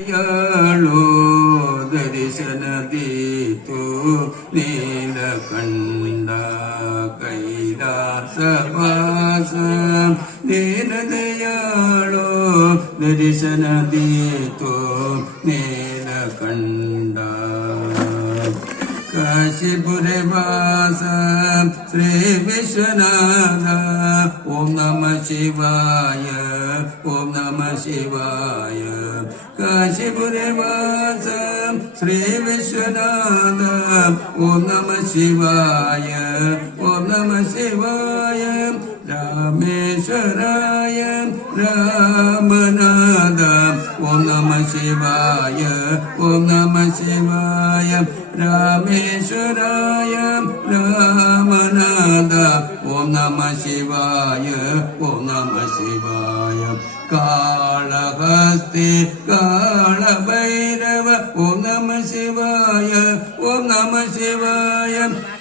ಯಾಳೋ ದರ್ಶನದೀತು ನೀಲಕಂಠ ಕೈಲಾಸವಾಸ ದೀನದಯಾಳೋ ದರ್ಶನದೀತು ನೀಲಕಂಠ ಕಾಶಿಪುರವಾಸ ಶ್ರೀ ವಿಶ್ವನಾಥ ಓಂ ನಮಃ ಶಿವಾಯ ಓಂ ನಮಃ ಶಿವಾಯ ಕಾಶಿಪುರವಾಸ ಶ್ರೀ ವಿಶ್ವನಾಥ ಓಂ ನಮಃ ಶಿವಾಯ ಓಂ ನಮಃ ಶಿವಾಯ ರಾಮೇಶ್ವರಾಯ ರಾಮನಾಥ ಓಂ ನಮಃ ಶಿವಾಯ ಓಂ ನಮಃ ಶಿವಾಯ ರಾಮೇಶ್ವರಾಯ ರಾಮನಾಥ ಓಂ ನಮಃ ಶಿವಾಯ ಓಂ ನಮಃ ಶಿವಾಯ ಕಾಳಹಸ್ತಿ ಕಾಳಭೈರವ ಓಂ ನಮಃ ಶಿವಾಯ ಓಂ ನಮಃ ಶಿವಾಯ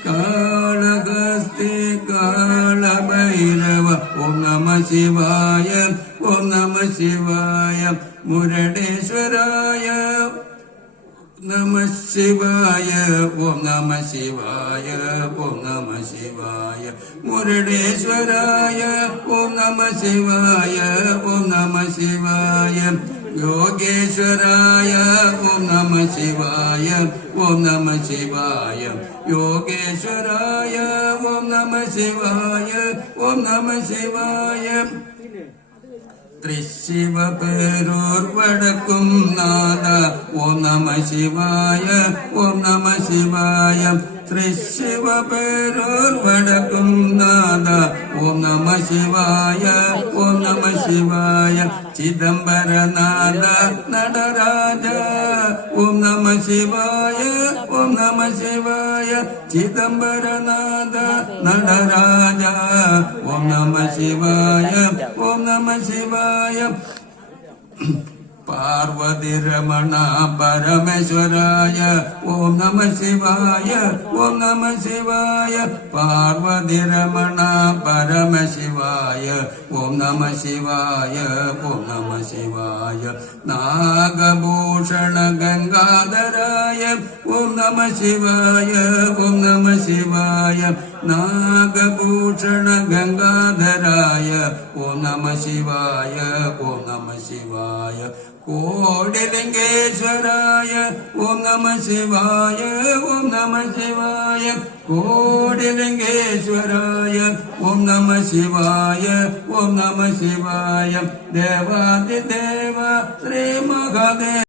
ಕಾಳಹಸ್ತಿ ಕಾಳಭೈರವ ಓಂ ನಮಃ ಶಿವಾಯ ಓಂ ನಮಃ ಶಿವಾಯ ಮುರುಡೇಶ್ವರಾಯ ನಮಃ ಶಿವಾಯ ಓಂ ನಮಃ ಶಿವಾಯ ಓಂ ನಮಃ ಶಿವಾಯ ಮುರುಡೇಶ್ವರಾಯ ಓಂ ನಮಃ ಶಿವಾಯ ಓಂ ನಮಃ ಶಿವಾಯ ಯೋಗೇಶ್ವರಾಯ ಓಂ ನಮಃ ಶಿವಾಯ ಓಂ ನಮಃ ಶಿವಾಯ ಯೋಗೇಶ್ವರಾಯ ಓಂ ನಮಃ ಶಿವಾಯ ಓಂ ನಮಃ ಶಿವಾಯ ത്രിശിവ പേരൂർ വടക്കും നാഥ ഓം നമഃ ശിവായ ഓം നമഃ ശിവായ ത്രിശിവ പേരൂർ വടക്കും നാഥ ഓം നമഃ ശിവായ ഓം നമഃ ശിവായ ചിദംബരനാഥ നടരാജ ഓം നമഃ ശിവായ ഓം നമഃ ശിവായ ചിദംബരനാഥ നടരാജ ഓം നമഃ ശിവായ ഓം നമഃ ശിവായ പാർവതി രമണ പരമേശ്വരായ ഓം നമഃ ശിവായ ഓം നമഃ ശിവായ പാർവതി രമണ പരമശിവായ ഓം നമഃ ശിവായ ഓം നമഃ ശിവായ നാഗഭൂഷണ ഗംഗാധരായ ഓം നമഃ ശിവായ ഓം നമഃ ശിവായ നാഗഭൂഷണ ഗംഗാധരായ ഓം നമഃ ശിവായ ഓം നമഃ ശിവായ കോടിലിംഗേശ്വരായ ഓം നമഃ ശിവായ ഓം നമഃ ശിവായ കോടിലിംഗേശ്വരായ ഓം നമഃ ശിവായ ഓം നമഃ ശിവായ ദേവാദിദേവ ശ്രീ മഹാദേവ